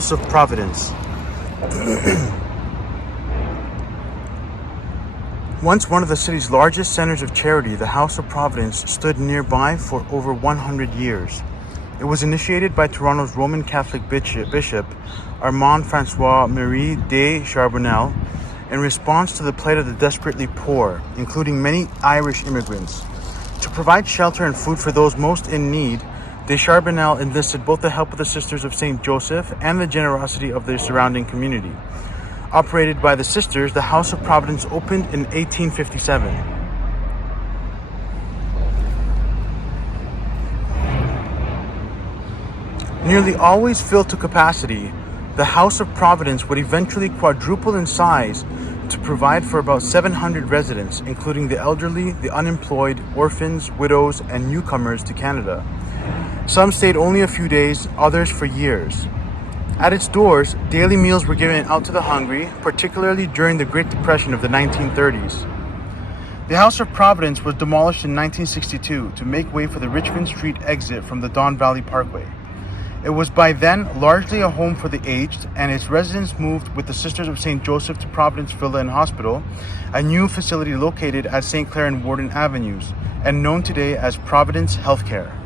House of Providence. Once one of the city's largest centers of charity, the House of Providence stood nearby for over 100 years. It was initiated by Toronto's Roman Catholic Bishop Armand Francois Marie de Charbonnel in response to the plight of the desperately poor, including many Irish immigrants. To provide shelter and food for those most in need, de Charbonnel enlisted both the help of the Sisters of St. Joseph and the generosity of the surrounding community. Operated by the Sisters, the House of Providence opened in 1857. Nearly always filled to capacity, the House of Providence would eventually quadruple in size to provide for about 700 residents, including the elderly, the unemployed, orphans, widows, and newcomers to Canada. Some stayed only a few days, others for years. At its doors, daily meals were given out to the hungry, particularly during the Great Depression of the 1930s. The House of Providence was demolished in 1962 to make way for the Richmond Street exit from the Don Valley Parkway. It was by then largely a home for the aged, and its residents moved with the Sisters of St. Joseph to Providence Villa and Hospital, a new facility located at St. Clair and Warden Avenues, and known today as Providence Healthcare.